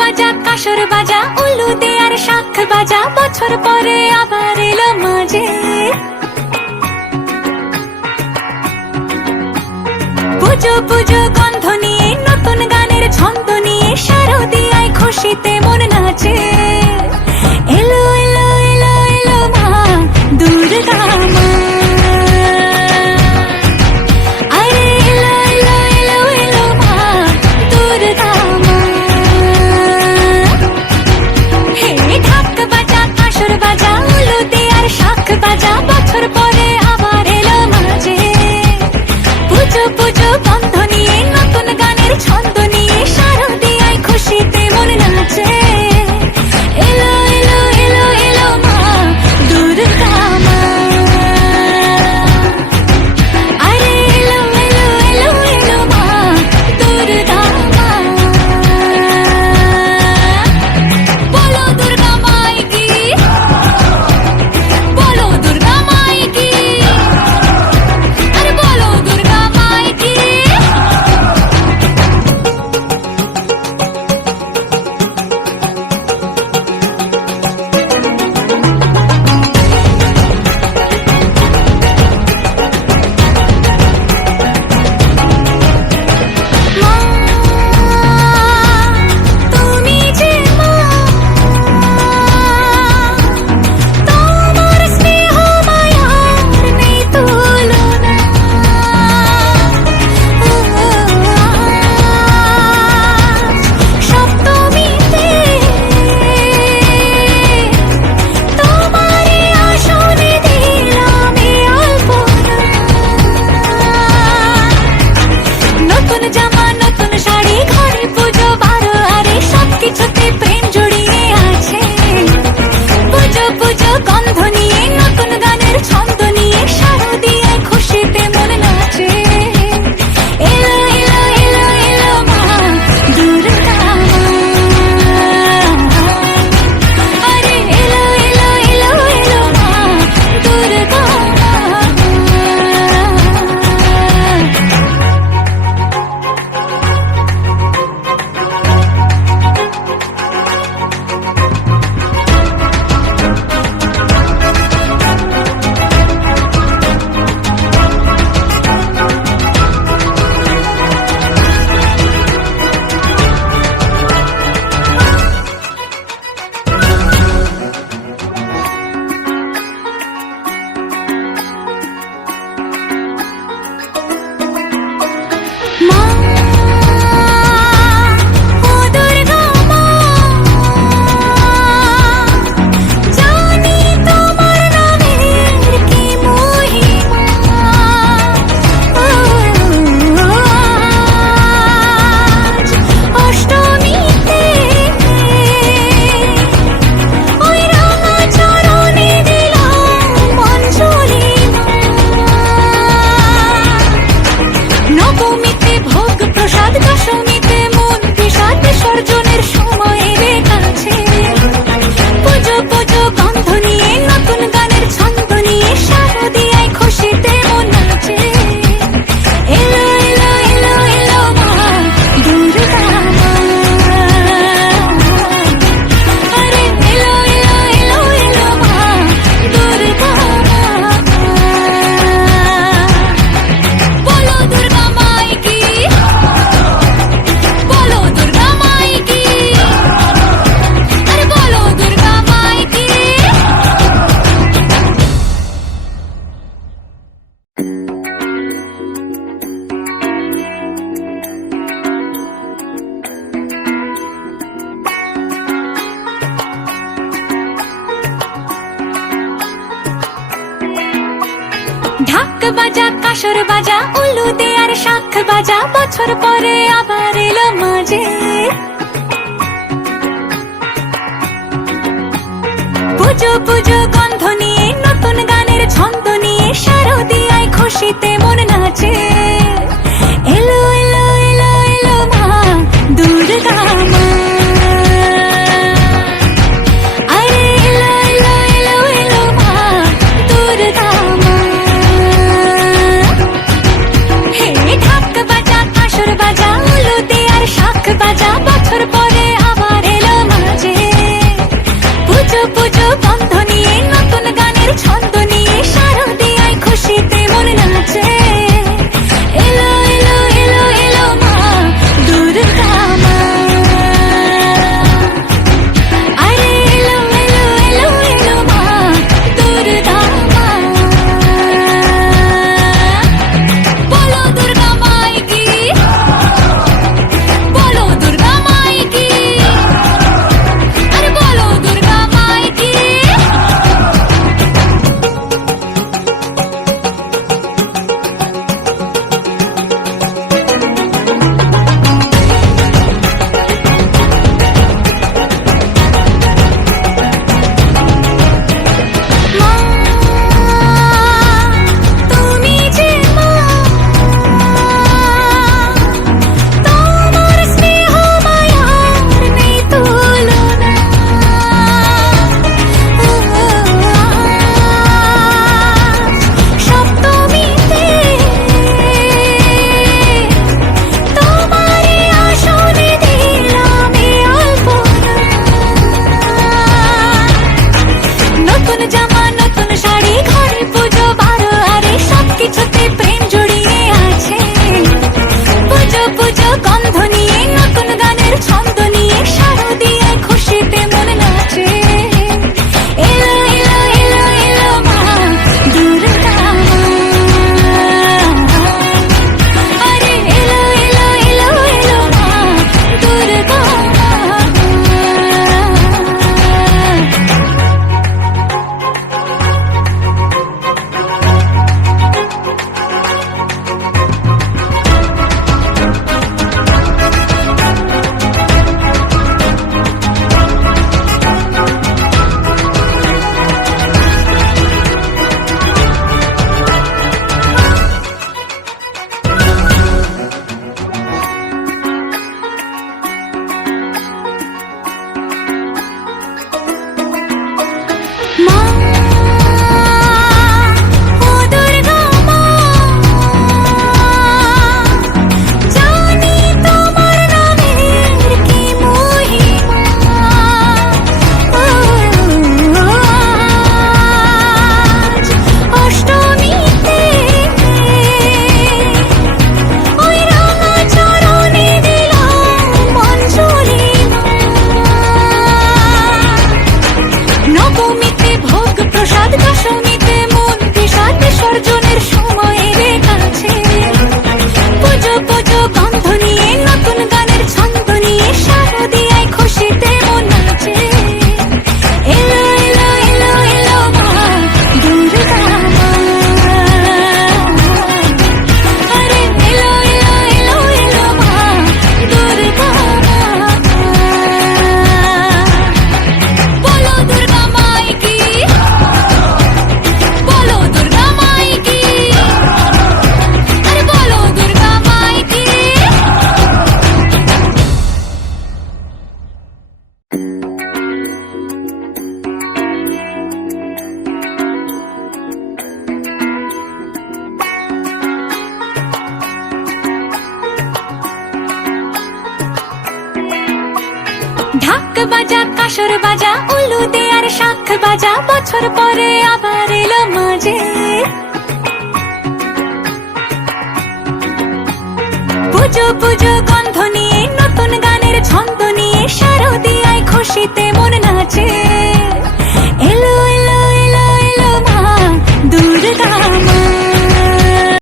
বাজা কাসর বাজা উলু দে আর শাখ বাজা, বছর পরে আবার এলো মাঝে। পুজো পুজো গন্ধ নিয়ে নতুন গানের ছন্দ নিয়ে শারদিয়ায় খুশিতে মন নাচে। এলো এলো এলো এলো মা দুর্গা মা, আরে এলো এলো এলো এলো মা দুর্গা মা। হে ঢাক বাজা কাসর বাজা উলু দে আর শাখ বাজা, বছর পরে আবার এলো মাঝে। পুজো পুজো গন্ধ নিয়ে নতুন গানের ছন্দ নিয়ে শারদিয়ায় খুশিতে মন নাচে। এলো এলো এলো এলো মা দুর্গা মা, আরে এলো এলো এলো এলো মা দুর্গা মা। বলো দুর্গা মাই কি, বলো দুর্গা মাই কি, আরে বলো দুর্গা মাই কি। মা তুমি যে মা, তোমার স্নেহ মায়ার নেই তুলনা। সপ্তমীতে তোমারই আসনে দিলাম এই অল্পনা। নতুন জামা নতুন শাড়ি ঘরে পুজো বারো, আরে সবকিছুতে প্রেম জড়িয়ে আছে। পুজো পুজো গন্ধ নিয়ে নতুন গানের ছন্দ নিয়ে শারদিয়ায় খুশিতে মন নাচে। এলো এলো এলো এলো মা দুর্গা মা, আরে এলো এলো এলো এলো মা দুর্গা মা। মা ও দুর্গা মা, জানি তোমার নামের কি মহিমা। আজ অষ্টমীতে ওই রাঙা চরণে দিলাম অঞ্জলি মা। নবমীতে ভোগ প্রসাদ, দশমীতে মন বিষাদ বিসর্জনের সময় এলে কাছে। পুজো পুজো গন্ধ নিয়ে নতুন গানের ছন্দ নিয়ে শারদিয়ায় খুশিতে মন নাচে। এলো এলো এলো এলো মা দুর্গা মা, আরে এলো এলো এলো এলো মা দুর্গা মা। বলো দুর্গা মাই কি, বলো দুর্গা মাই কি, আরে বলো দুর্গা মাই কি। ঢাক বাজা কাসর বাজা উলু দে আর শাখ বাজা, বছর পরে আবার এলো মাঝে। পুজো পুজো গন্ধ নিয়ে নতুন গানের ছন্দ নিয়ে শারদিয়ায় খুশিতে মন নাচে। এলো এলো এলো এলো মা দুর্গা মা, আরে এলো এলো এলো এলো মা দুর্গা মা। হে ঢাক বাজা কাসর বাজা উলু দে আর শাখ বাজা, বছর পরে আবার ঢাক বাজা কাসর বাজা উলু দে আর শাখ বাজা বছর পরে আবার এলো মাঝে পুজো পুজো গন্ধ নিয়ে নতুন গানের ছন্দ নিয়ে শারদিয়ায় খুশিতে মন নাচে